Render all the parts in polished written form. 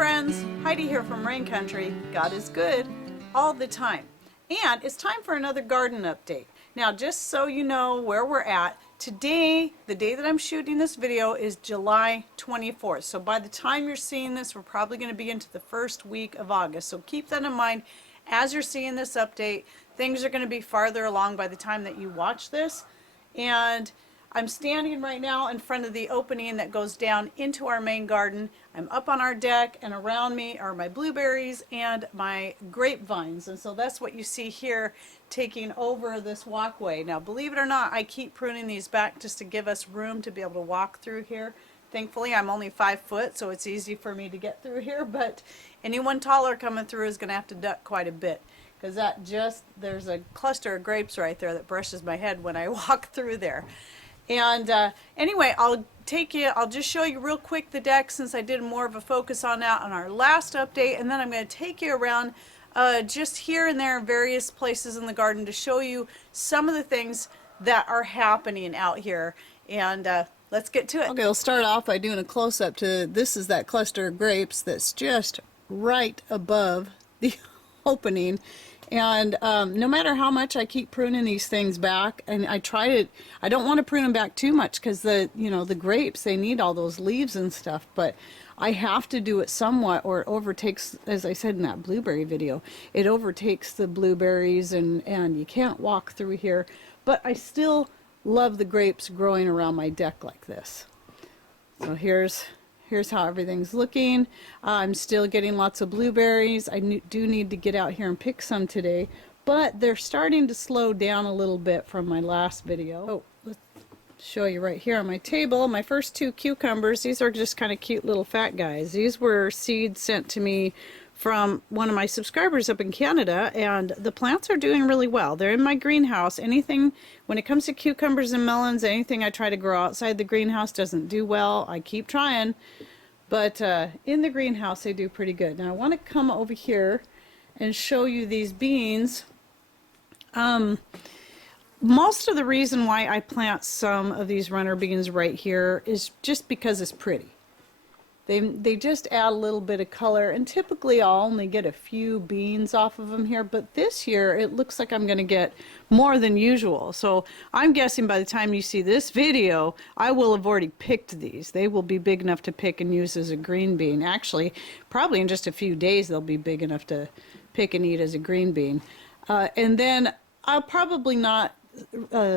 friends, Heidi here from Rain Country. God is good all the time. And it's time for another garden update. Now, just so you know where we're at, today, the day that I'm shooting this video, is July 24th. So by the time you're seeing this, we're probably going to be into the first week of August. So keep that in mind as you're seeing this update. Things are going to be farther along by the time that you watch this. And I'm standing right now in front of the opening that goes down into our main garden. I'm up on our deck, and around me are my blueberries and my grapevines. And so that's what you see here taking over this walkway. Now, believe it or not, I keep pruning these back just to give us room to be able to walk through here. Thankfully, I'm only 5 foot, so it's easy for me to get through here, but anyone taller coming through is going to have to duck quite a bit, because there's a cluster of grapes right there that brushes my head when I walk through there. And anyway, I'll just show you real quick the deck, since I did more of a focus on that on our last update, and then I'm going to take you around just here and there in various places in the garden to show you some of the things that are happening out here. And let's get to it. Okay, we'll start off by doing a close-up to, this is that cluster of grapes that's just right above the opening. And no matter how much I keep pruning these things back, and I don't want to prune them back too much, because the grapes, they need all those leaves and stuff, but I have to do it somewhat, or it overtakes, as I said in that blueberry video, it overtakes the blueberries, and you can't walk through here. But I still love the grapes growing around my deck like this. So here's how everything's looking. I'm still getting lots of blueberries. I do need to get out here and pick some today, but they're starting to slow down a little bit from my last video. Oh, let's show you right here on my table. My first 2 cucumbers, these are just kind of cute little fat guys. These were seeds sent to me from one of my subscribers up in Canada, and the plants are doing really well. They're in my greenhouse. Anything, when it comes to cucumbers and melons, anything I try to grow outside the greenhouse doesn't do well. I keep trying, but in the greenhouse they do pretty good. Now I want to come over here and show you these beans. Most of the reason why I plant some of these runner beans right here is just because it's pretty. They just add a little bit of color, and typically I'll only get a few beans off of them here, but this year it looks like I'm going to get more than usual. So I'm guessing by the time you see this video, I will have already picked these. They will be big enough to pick and use as a green bean. Actually, probably in just a few days they'll be big enough to pick and eat as a green bean. And then I'll probably not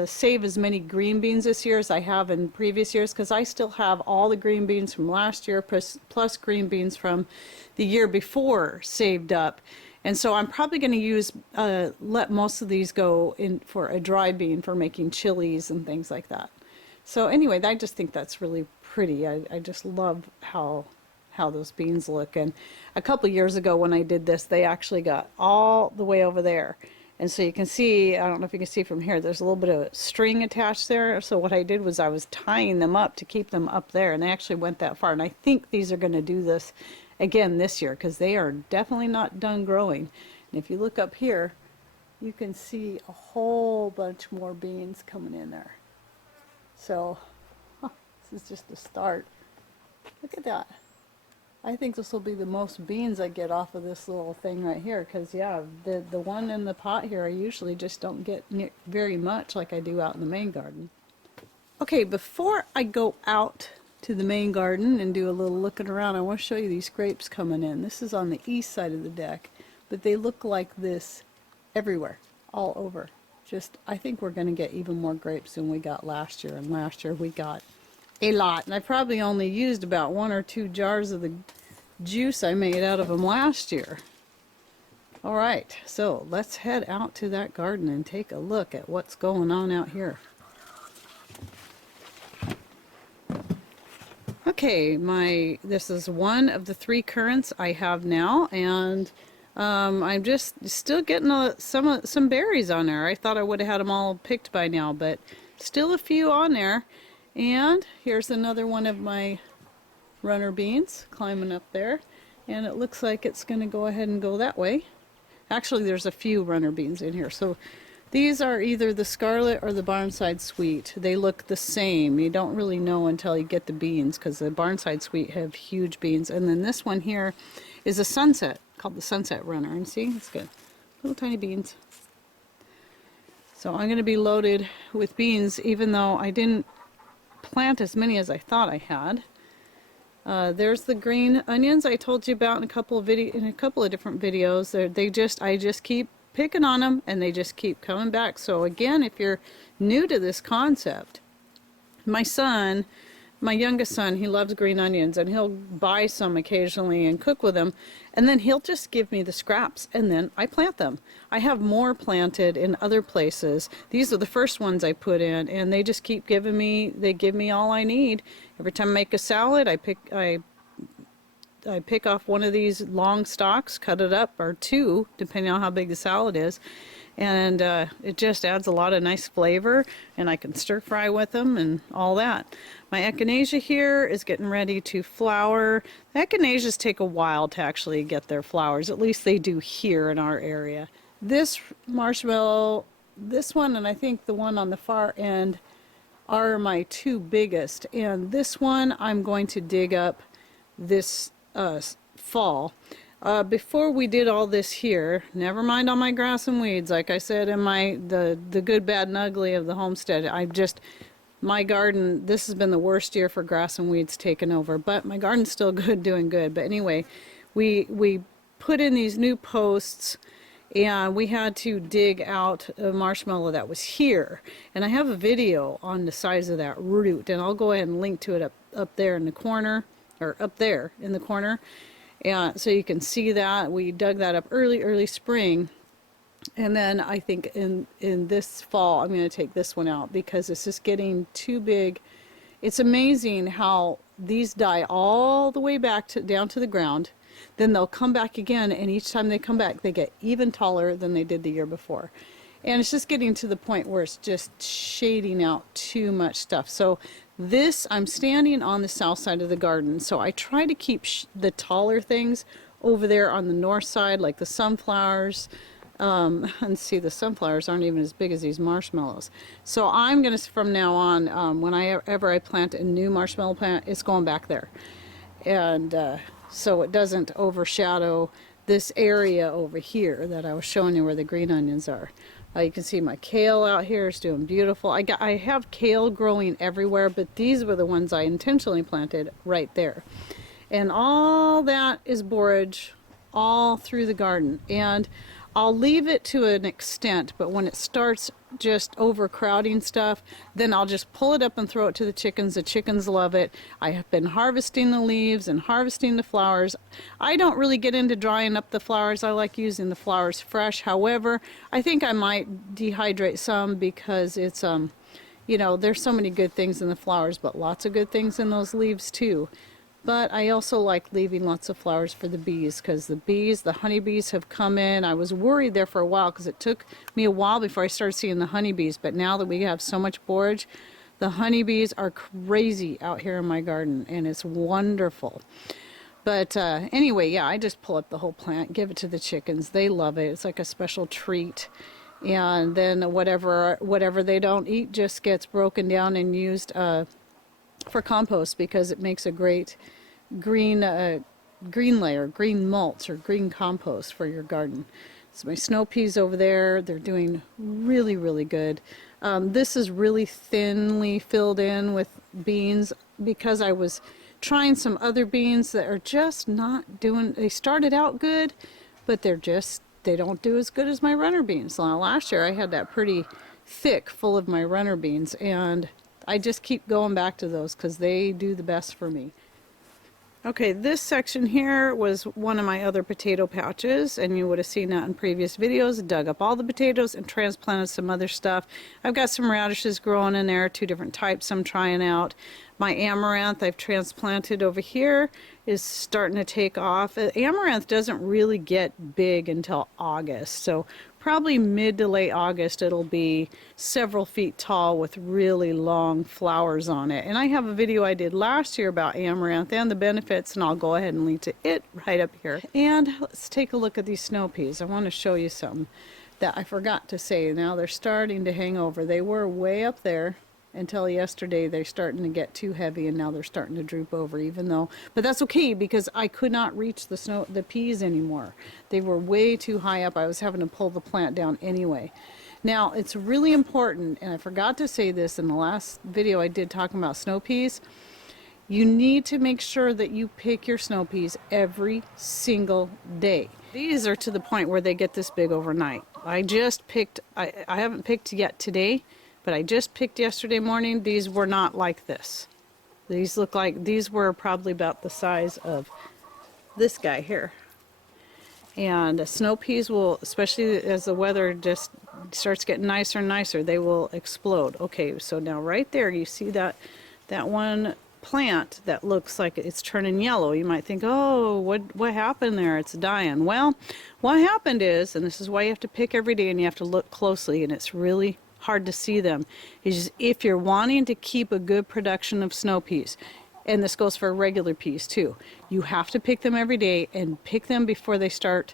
save as many green beans this year as I have in previous years, because I still have all the green beans from last year plus green beans from the year before saved up. And so I'm probably going to use let most of these go in for a dry bean for making chilies and things like that. So anyway, I just think that's really pretty. I just love how those beans look. And a couple years ago when I did this, they actually got all the way over there. And so you can see, I don't know if you can see from here, there's a little bit of string attached there. So what I did was I was tying them up to keep them up there, and they actually went that far. And I think these are going to do this again this year, because they are definitely not done growing. And if you look up here, you can see a whole bunch more beans coming in there. So this is just the start. Look at that. I think this will be the most beans I get off of this little thing right here, because yeah, the one in the pot here I usually just don't get very much like I do out in the main garden. Okay, before I go out to the main garden and do a little looking around, I want to show you these grapes coming in. This is on the east side of the deck, but they look like this everywhere, all over. I think we're going to get even more grapes than we got last year, and last year we got a lot, and I probably only used about 1 or 2 jars of the juice I made out of them last year. All right, so let's head out to that garden and take a look at what's going on out here. Okay, this is one of the 3 currants I have now, and I'm just still getting some berries on there. I thought I would have had them all picked by now, but still a few on there. And here's another one of my runner beans climbing up there, and it looks like it's going to go ahead and go that way. Actually, there's a few runner beans in here, so These are either the Scarlet or the Barnside Sweet. They look the same. You don't really know until you get the beans, because the Barnside Sweet have huge beans. And then this one here is a Sunset, called the Sunset Runner. And see, it's good. Little tiny beans. So I'm going to be loaded with beans, even though I didn't plant as many as I thought I had. There's the green onions I told you about in a couple of different videos. I just keep picking on them, and they just keep coming back. So again, if you're new to this concept, my youngest son, he loves green onions, and he'll buy some occasionally and cook with them, and then he'll just give me the scraps, and then I plant them. I have more planted in other places. These are the first ones I put in, and they just keep giving me all I need. Every time I make a salad, I pick off one of these long stalks, cut it up, or two, depending on how big the salad is, and it just adds a lot of nice flavor, and I can stir fry with them and all that. My echinacea here is getting ready to flower. The echinaceas take a while to actually get their flowers, at least they do here in our area. This marshmallow, this one, and I think the one on the far end are my two biggest, and this one I'm going to dig up this fall. Before we did all this here, never mind all my grass and weeds, like I said in the good, bad, and ugly of the homestead, my garden, this has been the worst year for grass and weeds taken over, but my garden's still good, doing good. But anyway, we put in these new posts, and we had to dig out a marshmallow that was here, and I have a video on the size of that root, and I'll go ahead and link to it up there in the corner, or up there in the corner, and so you can see that. We dug that up early spring, and then I think in this fall I'm going to take this one out because it's just getting too big. It's amazing how these die all the way back down to the ground, then they'll come back again, and each time they come back they get even taller than they did the year before. And it's just getting to the point where it's just shading out too much stuff. So this, I'm standing on the south side of the garden, so I try to keep the taller things over there on the north side, like the sunflowers. And see, the sunflowers aren't even as big as these marshmallows. So I'm going to, from now on, whenever I plant a new marshmallow plant, it's going back there. And so it doesn't overshadow this area over here that I was showing you where the green onions are. You can see my kale out here is doing beautiful. I have kale growing everywhere, but these were the ones I intentionally planted right there. And all that is borage all through the garden. And I'll leave it to an extent, but when it starts just overcrowding stuff, then I'll just pull it up and throw it to the chickens. The chickens love it. I have been harvesting the leaves and harvesting the flowers. I don't really get into drying up the flowers. I like using the flowers fresh. However, I think I might dehydrate some because it's, you know, there's so many good things in the flowers, but lots of good things in those leaves too. But I also like leaving lots of flowers for the bees, because the honeybees have come in. I was worried there for a while because it took me a while before I started seeing the honeybees. But now that we have so much borage, the honeybees are crazy out here in my garden, and it's wonderful. But anyway, yeah, I just pull up the whole plant, give it to the chickens. They love it. It's like a special treat. And then whatever they don't eat just gets broken down and used for compost, because it makes a great green layer, green mulch, or green compost for your garden. So my snow peas over there, they're doing really, really good. This is really thinly filled in with beans because I was trying some other beans that are just not doing, they started out good, but they don't do as good as my runner beans. Now, last year I had that pretty thick full of my runner beans, and I just keep going back to those because they do the best for me. Okay, this section here was one of my other potato patches, and you would have seen that in previous videos. Dug up all the potatoes and transplanted some other stuff. I've got some radishes growing in there, 2 different types I'm trying out. My amaranth I've transplanted over here is starting to take off. Amaranth doesn't really get big until August, so probably mid to late August it'll be several feet tall with really long flowers on it. And I have a video I did last year about amaranth and the benefits, and I'll go ahead and link to it right up here. And let's take a look at these snow peas. I want to show you something that I forgot to say. Now they're starting to hang over. They were way up there until yesterday. They're starting to get too heavy, and now they're starting to droop over, even though, but that's okay because I could not reach the peas anymore. They were way too high up. I was having to pull the plant down anyway. Now it's really important, and I forgot to say this in the last video I did talking about snow peas. You need to make sure that you pick your snow peas every single day. These are to the point where they get this big overnight. I just picked, I haven't picked yet today, but I just picked yesterday morning. These were not like this. These look like, these were probably about the size of this guy here. And snow peas will, especially as the weather just starts getting nicer and nicer, they will explode. Okay, so now right there you see that one plant that looks like it's turning yellow. You might think, oh, what happened there? It's dying. Well, what happened is, and this is why you have to pick every day and you have to look closely, and it's really hard to see them, is if you're wanting to keep a good production of snow peas, and this goes for regular peas too, you have to pick them every day and pick them before they start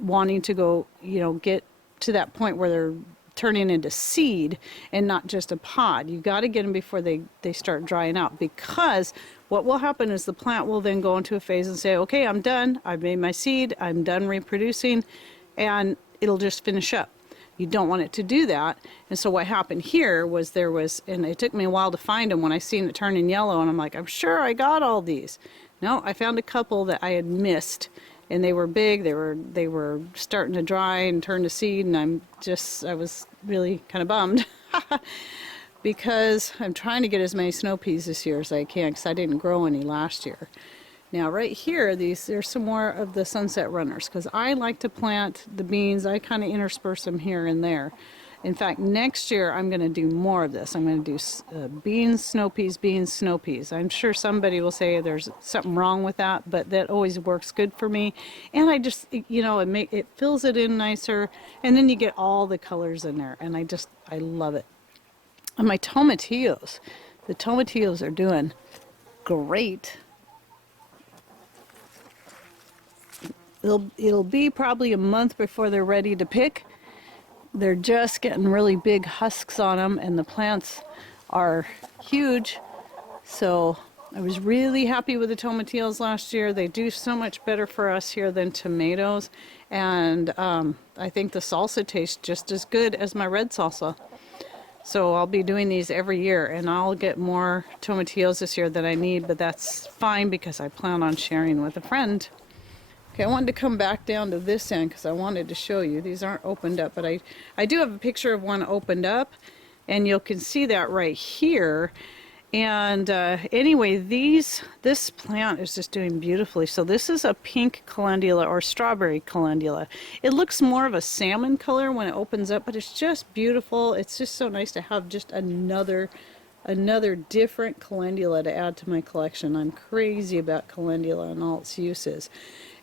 wanting to go, you know, get to that point where they're turning into seed and not just a pod. You got to get them before they start drying out, because what will happen is the plant will then go into a phase and say, okay, I'm done. I've made my seed. I'm done reproducing, and it'll just finish up. You don't want it to do that. And so what happened here was and it took me a while to find them when I seen it turning yellow, and I'm like, I'm sure I got all these. No, I found a couple that I had missed, and they were big. They were starting to dry and turn to seed, and I was really kind of bummed because I'm trying to get as many snow peas this year as I can, because I didn't grow any last year. Now right here, there's some more of the sunset runners, because I like to plant the beans. I kind of intersperse them here and there. In fact, next year I'm going to do more of this. I'm going to do beans, snow peas, beans, snow peas. I'm sure somebody will say there's something wrong with that, but that always works good for me. And I just, you know, it fills it in nicer, and then you get all the colors in there, and I love it. And my tomatillos, the tomatillos are doing great. It'll be probably a month before they're ready to pick. They're just getting really big husks on them, and the plants are huge. So I was really happy with the tomatillos last year. They do so much better for us here than tomatoes, and I think the salsa tastes just as good as my red salsa. So I'll be doing these every year, and I'll get more tomatillos this year than I need, but that's fine because I plan on sharing with a friend. Okay, I wanted to come back down to this end because I wanted to show you. These aren't opened up, but I do have a picture of one opened up, and you can see that right here. And anyway, this plant is just doing beautifully. So this is a pink calendula, or strawberry calendula. It looks more of a salmon color when it opens up, but it's just beautiful. It's just so nice to have just another different calendula to add to my collection. I'm crazy about calendula and all its uses.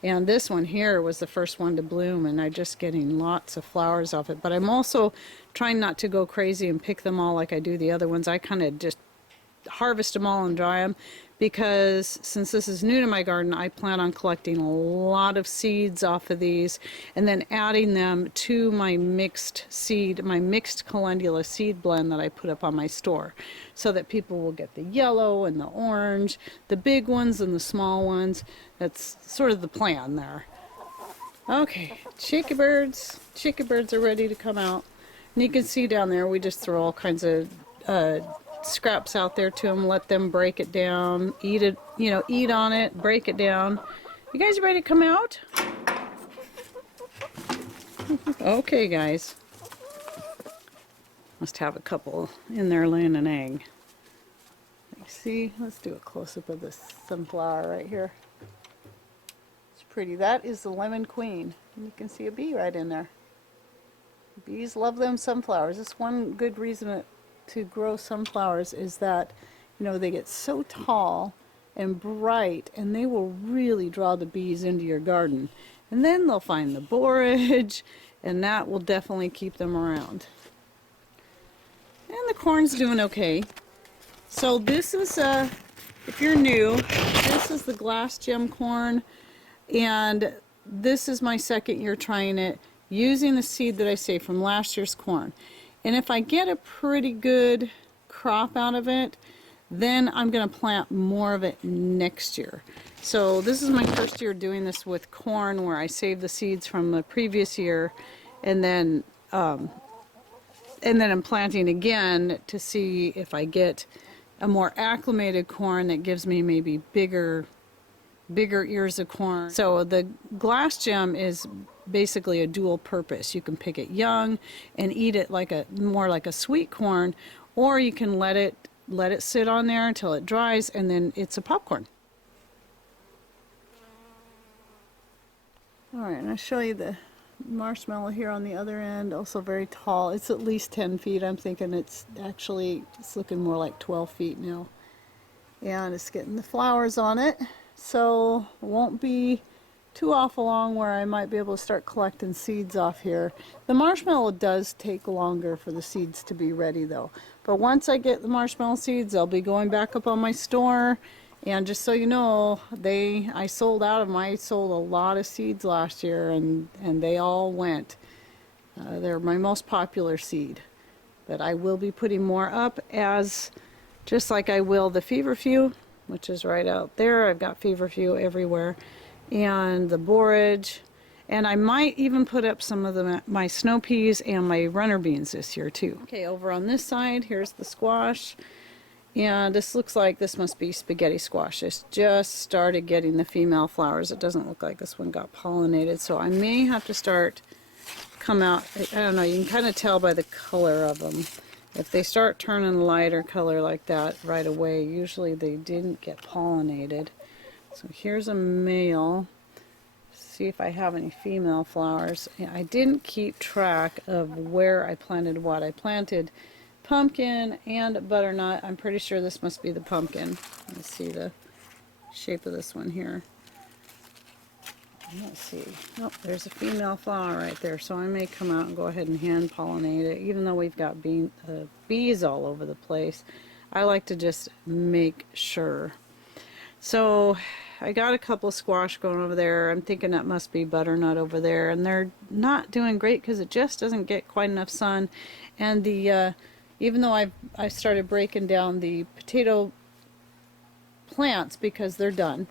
And this one here was the first one to bloom, and I'm just getting lots of flowers off it. But I'm also trying not to go crazy and pick them all like I do the other ones. I kind of just harvest them all and dry them, because since this is new to my garden, I plan on collecting a lot of seeds off of these and then adding them to my mixed calendula seed blend that I put up on my store, so that people will get the yellow and the orange, the big ones and the small ones. That's sort of the plan there. Okay, chicky birds are ready to come out. And you can see down there, we just throw all kinds of scraps out there to them, let them break it down, eat it, you know, eat on it, break it down. You guys ready to come out? Okay, guys. Must have a couple in there laying an egg. See, let's do a close-up of this sunflower right here. It's pretty. That is the lemon queen. You can see a bee right in there. Bees love them sunflowers. That's one good reason to grow sunflowers, is that, you know, they get so tall and bright, and they will really draw the bees into your garden. And then they'll find the borage, and that will definitely keep them around. And the corn's doing okay. So this is, if you're new, this is the glass gem corn, and this is my second year trying it. using the seed that I saved from last year's corn. And if I get a pretty good crop out of it, then I'm going to plant more of it next year. So this is my first year doing this with corn, where I saved the seeds from the previous year, and then I'm planting again to see if I get a more acclimated corn that gives me maybe bigger ears of corn. So the glass gem is basically a dual purpose. You can pick it young and eat it more like a sweet corn, or you can let it sit on there until it dries, and then it's a popcorn. All right, and I'll show you the marshmallow here on the other end, also very tall. It's at least 10 feet. I'm thinking it's looking more like 12 feet now. And it's getting the flowers on it, so it won't be too awful long where I might be able to start collecting seeds off here. The marshmallow does take longer for the seeds to be ready though. But once I get the marshmallow seeds, I'll be going back up on my store. And just so you know, I sold out of them. I sold a lot of seeds last year, and they all went. They're my most popular seed. But I will be putting more up, just like I will the feverfew, which is right out there. I've got feverfew everywhere. And the borage. And I might even put up some of my snow peas and my runner beans this year too. Okay, over on this side, here's the squash. And this looks like this must be spaghetti squash. It's just started getting the female flowers. It doesn't look like this one got pollinated, so I may have to come out. I don't know, you can kind of tell by the color of them. If they start turning lighter color like that right away, usually they didn't get pollinated. So here's a male. See if I have any female flowers. I didn't keep track of where I planted what. I planted pumpkin and butternut. I'm pretty sure this must be the pumpkin. Let's see the shape of this one here. Let's see. Oh, there's a female flower right there, so I may come out and go ahead and hand pollinate it. Even though we've got bees all over the place, I like to just make sure. So I got a couple of squash going over there. I'm thinking that must be butternut over there, and they're not doing great because it just doesn't get quite enough sun. And even though I started breaking down the potato plants because they're done,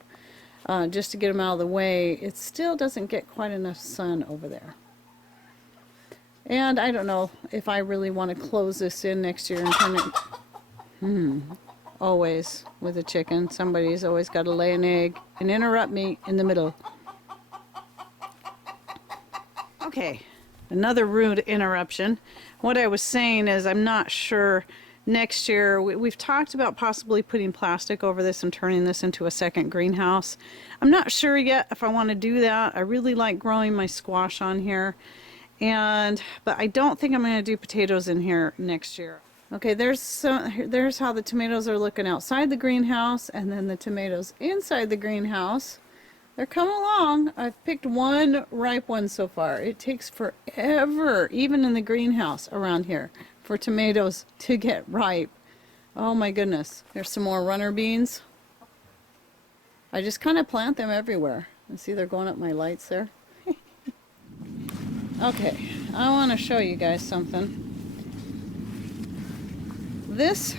just to get them out of the way, it still doesn't get quite enough sun over there. And I don't know if I really want to close this in next year and turn it... Always with a chicken, somebody's always got to lay an egg and interrupt me in the middle. Okay, another rude interruption. What I was saying is I'm not sure next year. We've talked about possibly putting plastic over this and turning this into a second greenhouse. I'm not sure yet if I want to do that. I really like growing my squash on here, but I don't think I'm going to do potatoes in here next year. Okay, there's how the tomatoes are looking outside the greenhouse, and then the tomatoes inside the greenhouse. They're coming along. I've picked one ripe one so far. It takes forever, even in the greenhouse around here, for tomatoes to get ripe. Oh my goodness. There's some more runner beans. I just kind of plant them everywhere. And see, they're going up my lights there. Okay, I want to show you guys something. This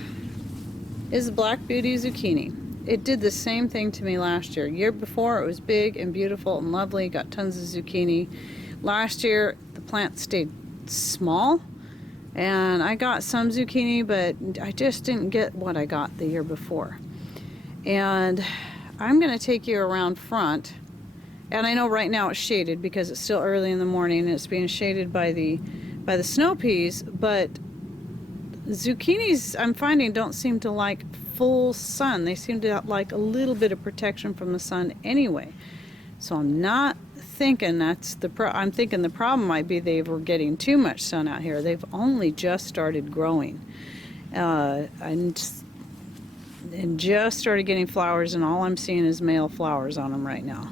is Black Beauty zucchini. It did the same thing to me last year. Year before, it was big and beautiful and lovely, got tons of zucchini. Last year, the plant stayed small, and I got some zucchini, but I just didn't get what I got the year before. And I'm going to take you around front, and I know right now it's shaded because it's still early in the morning and it's being shaded by the snow peas, but zucchinis, I'm finding, don't seem to like full sun. They seem to like a little bit of protection from the sun anyway. So I'm not thinking I'm thinking the problem might be they were getting too much sun out here. They've only just started growing. And just started getting flowers, and all I'm seeing is male flowers on them right now.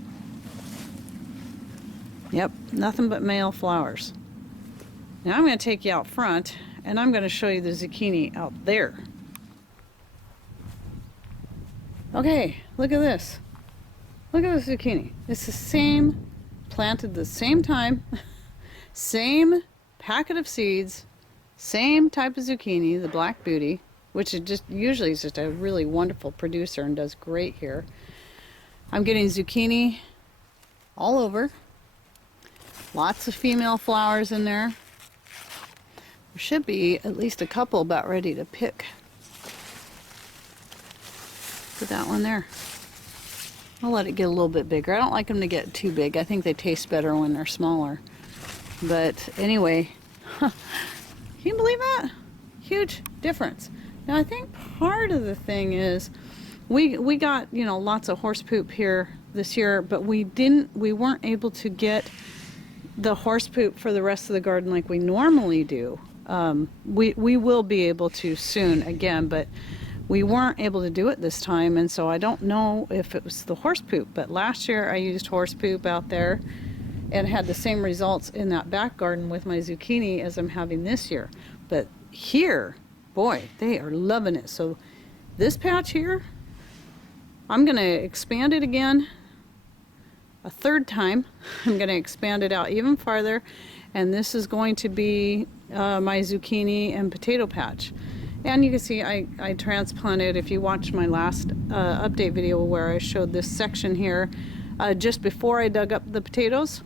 Yep, nothing but male flowers. Now I'm going to take you out front, and I'm going to show you the zucchini out there. Okay, look at this. Look at this zucchini. It's the same, planted the same time, Same packet of seeds, same type of zucchini, the Black Beauty, which is just usually is just a really wonderful producer and does great here. I'm getting zucchini all over. Lots of female flowers in there. There should be at least a couple about ready to pick. Look at that one there. I'll let it get a little bit bigger. I don't like them to get too big. I think they taste better when they're smaller. But anyway, can you believe that? Huge difference. Now I think part of the thing is we got, you know, lots of horse poop here this year, but we weren't able to get the horse poop for the rest of the garden like we normally do. We will be able to soon again, but we weren't able to do it this time, and so I don't know if it was the horse poop, but last year I used horse poop out there and had the same results in that back garden with my zucchini as I'm having this year. But here, boy, they are loving it. So this patch here, I'm going to expand it again a third time. I'm going to expand it out even farther, and this is going to be my zucchini and potato patch. And you can see I transplanted, if you watched my last update video where I showed this section here just before I dug up the potatoes,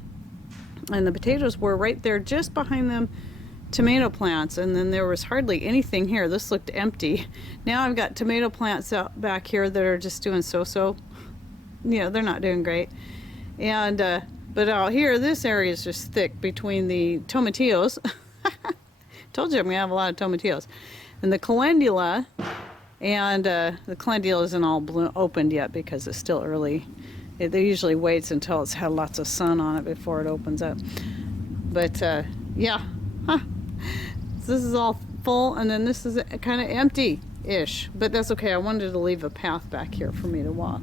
and the potatoes were right there just behind them tomato plants, and then there was hardly anything here. This looked empty. Now I've got tomato plants out back here that are just doing so-so. You know, they're not doing great. And but out here, this area is just thick between the tomatillos. Told you I'm gonna have a lot of tomatillos. And the calendula, and the calendula isn't all opened yet because it's still early. They usually waits until it's had lots of sun on it before it opens up. But yeah, huh. So this is all full, and then this is kind of empty-ish. But that's okay. I wanted to leave a path back here for me to walk.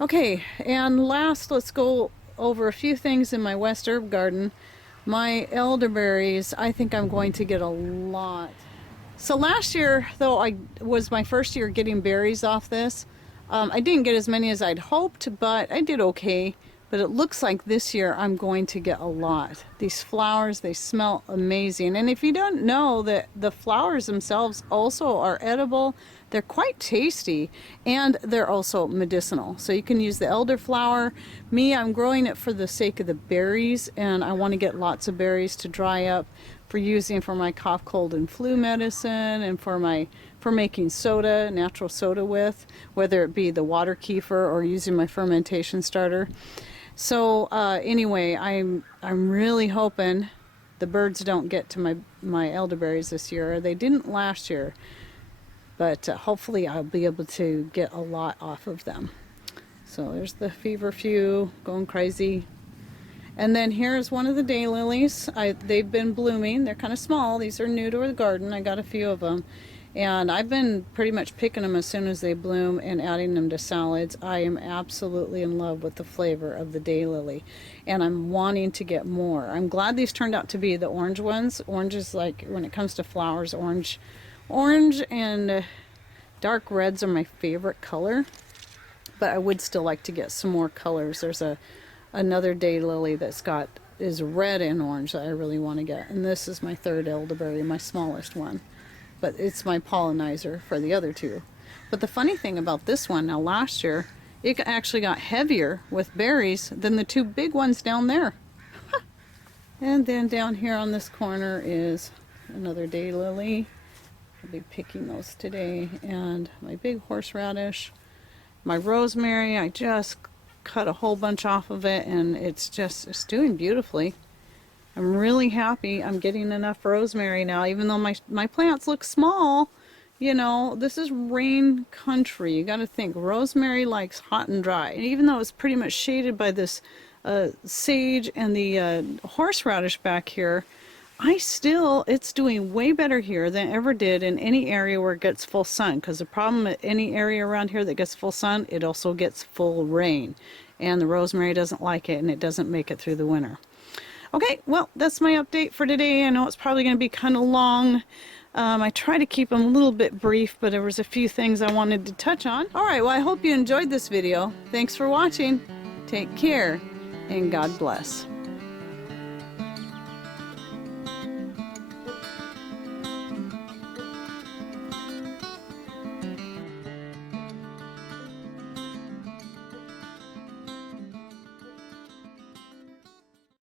Okay, and last, let's go over a few things in my West Herb garden. My elderberries, I think I'm going to get a lot. So last year, though, was my first year getting berries off this. I didn't get as many as I'd hoped, but I did okay. But it looks like this year I'm going to get a lot. These flowers, they smell amazing. And if you don't know that the flowers themselves also are edible, they're quite tasty, and they're also medicinal. So you can use the elderflower. Me, I'm growing it for the sake of the berries, and I want to get lots of berries to dry up for using for my cough, cold, and flu medicine, and for making soda, natural soda with, whether it be the water kefir or using my fermentation starter. So anyway, I'm really hoping the birds don't get to my elderberries this year. They didn't last year, but hopefully I'll be able to get a lot off of them. So there's the feverfew going crazy. And then here's one of the daylilies. They've been blooming. They're kind of small. These are new to the garden. I got a few of them. And I've been pretty much picking them as soon as they bloom and adding them to salads. I am absolutely in love with the flavor of the daylily, and I'm wanting to get more. I'm glad these turned out to be the orange ones. Orange is, like, when it comes to flowers, orange and dark reds are my favorite color, but I would still like to get some more colors. There's another daylily is red and orange that I really want to get, and this is my third elderberry, my smallest one. But it's my pollinizer for the other two. But the funny thing about this one, now last year, it actually got heavier with berries than the two big ones down there. And then down here on this corner is another daylily. I'll be picking those today. And my big horseradish. My rosemary, I just cut a whole bunch off of it, and it's doing beautifully. I'm really happy I'm getting enough rosemary now, even though my plants look small. You know, this is rain country. You got to think, rosemary likes hot and dry. And even though it's pretty much shaded by this sage and the horseradish back here, it's doing way better here than it ever did in any area where it gets full sun. Because the problem with any area around here that gets full sun, it also gets full rain. And the rosemary doesn't like it, and it doesn't make it through the winter. Okay, well, that's my update for today. I know it's probably going to be kind of long. I try to keep them a little bit brief, but there was a few things I wanted to touch on. All right, well, I hope you enjoyed this video. Thanks for watching. Take care. and God bless.